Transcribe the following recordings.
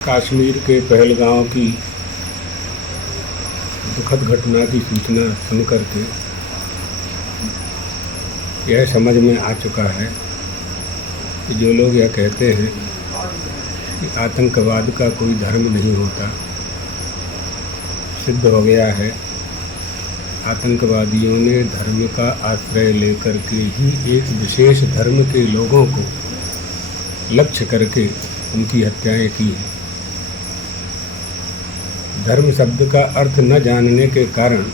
कश्मीर के पहलगांव की दुखद घटना की सूचना सुनकर के यह समझ में आ चुका है कि जो लोग यह कहते हैं कि आतंकवाद का कोई धर्म नहीं होता, सिद्ध हो गया है। आतंकवादियों ने धर्म का आश्रय लेकर के ही एक विशेष धर्म के लोगों को लक्ष्य करके उनकी हत्याएं की हैं। धर्म शब्द का अर्थ न जानने के कारण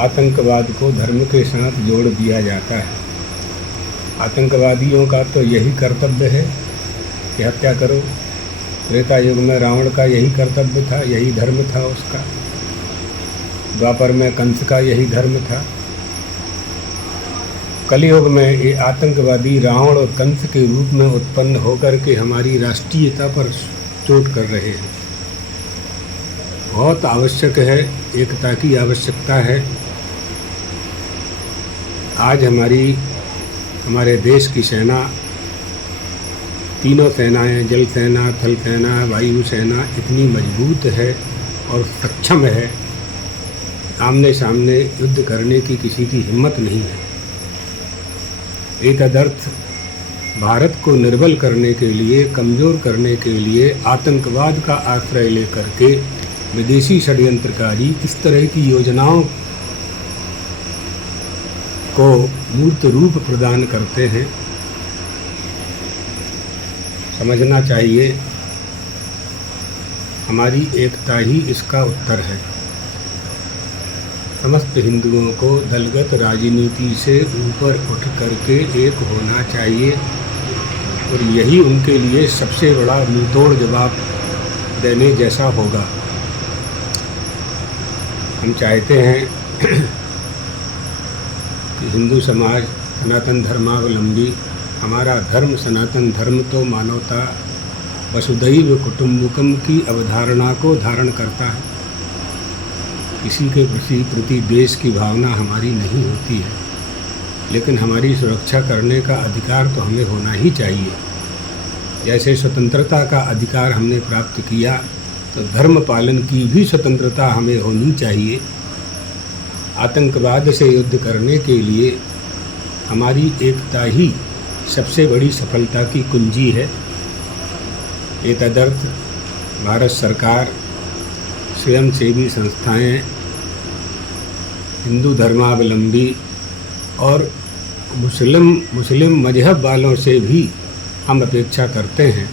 आतंकवाद को धर्म के साथ जोड़ दिया जाता है। आतंकवादियों का तो यही कर्तव्य है कि हत्या करो। त्रेता युग में रावण का यही कर्तव्य था, यही धर्म था उसका। द्वापर में कंस का यही धर्म था। कलयुग में ये आतंकवादी रावण और कंस के रूप में उत्पन्न होकर के हमारी राष्ट्रीयता पर चोट कर रहे हैं। बहुत आवश्यक है, एकता की आवश्यकता है। आज हमारे देश की सेना, तीनों सेनाएं, जल सेना, थल सेना, वायु सेना इतनी मजबूत है और सक्षम है, आमने सामने युद्ध करने की किसी की हिम्मत नहीं है। एतदर्थ भारत को निर्बल करने के लिए, कमज़ोर करने के लिए आतंकवाद का आश्रय लेकर के विदेशी षड्यंत्रकारी इस तरह की योजनाओं को मूर्त रूप प्रदान करते हैं। समझना चाहिए, हमारी एकता ही इसका उत्तर है। समस्त हिंदुओं को दलगत राजनीति से ऊपर उठ करके एक होना चाहिए और यही उनके लिए सबसे बड़ा मुंहतोड़ जवाब देने जैसा होगा। हम चाहते हैं कि हिंदू समाज, सनातन धर्मावलंबी, हमारा धर्म सनातन धर्म तो मानवता, वसुधैव कुटुम्बकम की अवधारणा को धारण करता है। किसी के प्रति द्वेष की भावना हमारी नहीं होती है, लेकिन हमारी सुरक्षा करने का अधिकार तो हमें होना ही चाहिए। जैसे स्वतंत्रता का अधिकार हमने प्राप्त किया, तो धर्म पालन की भी स्वतंत्रता हमें होनी चाहिए। आतंकवाद से युद्ध करने के लिए हमारी एकता ही सबसे बड़ी सफलता की कुंजी है। एतदर्थ भारत सरकार, स्वयंसेवी संस्थाएं, हिंदू धर्मावलंबी और मुस्लिम मजहब वालों से भी हम अपेक्षा करते हैं